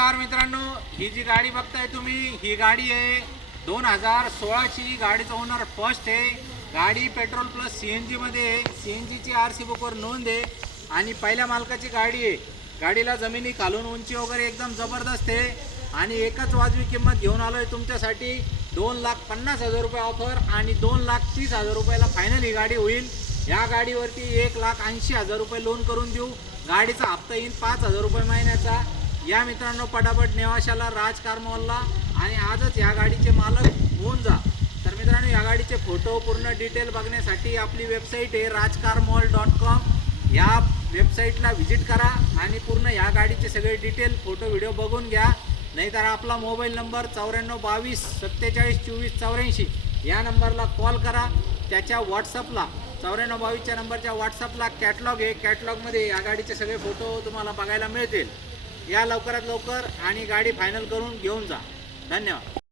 नमस्कार मित्रांनो, ही जी गाडी बघताय तुम्ही, ही गाडी आहे 2016ची। गाडीचा ओनर फर्स्ट आहे। गाडी पेट्रोल प्लस CNG मध्ये आहे। CNGची RC बुकवर नोंद आहे आणि पहिल्या मालकाची गाडी आहे। गाडीला जमिनी खालून उंची वगैरे एकदम जबरदस्त आहे आणि एकच वाजवी किंमत घेऊन आलोय तुमच्यासाठी। 2,50,000 रुपये ऑफर आणि 2,30,000 रुपयाला फायनल ही गाडी होईल। या गाडीवरती 1,80,000 रुपये लोन करून देऊ। गाडीचा हप्ता येईल 5,000 रुपये महिन्याचा। या मित्रांनो, पटापट नेवाशाला राज कार मॉलला आणि आजच या गाडीचे मालक होऊन जा। तर मित्रांनो, या गाडीचे फोटो पूर्ण डिटेल बघण्यासाठी आपली वेबसाईट आहे rajcarmall.com। या वेबसाईटला व्हिजिट करा आणि पूर्ण या गाडीचे सगळे डिटेल फोटो व्हिडिओ बघून घ्या। नाहीतर आपला मोबाईल नंबर 9422 47 24 84 या नंबरला कॉल करा। त्याच्या व्हॉट्सअपला 9422च्या नंबरच्या व्हॉट्सअपला कॅटलॉग आहे। कॅटलॉगमध्ये या गाडीचे सगळे फोटो तुम्हाला बघायला मिळतील। या लवकरात लवकर आणि गाडी फायनल करून घेऊन जा। धन्यवाद।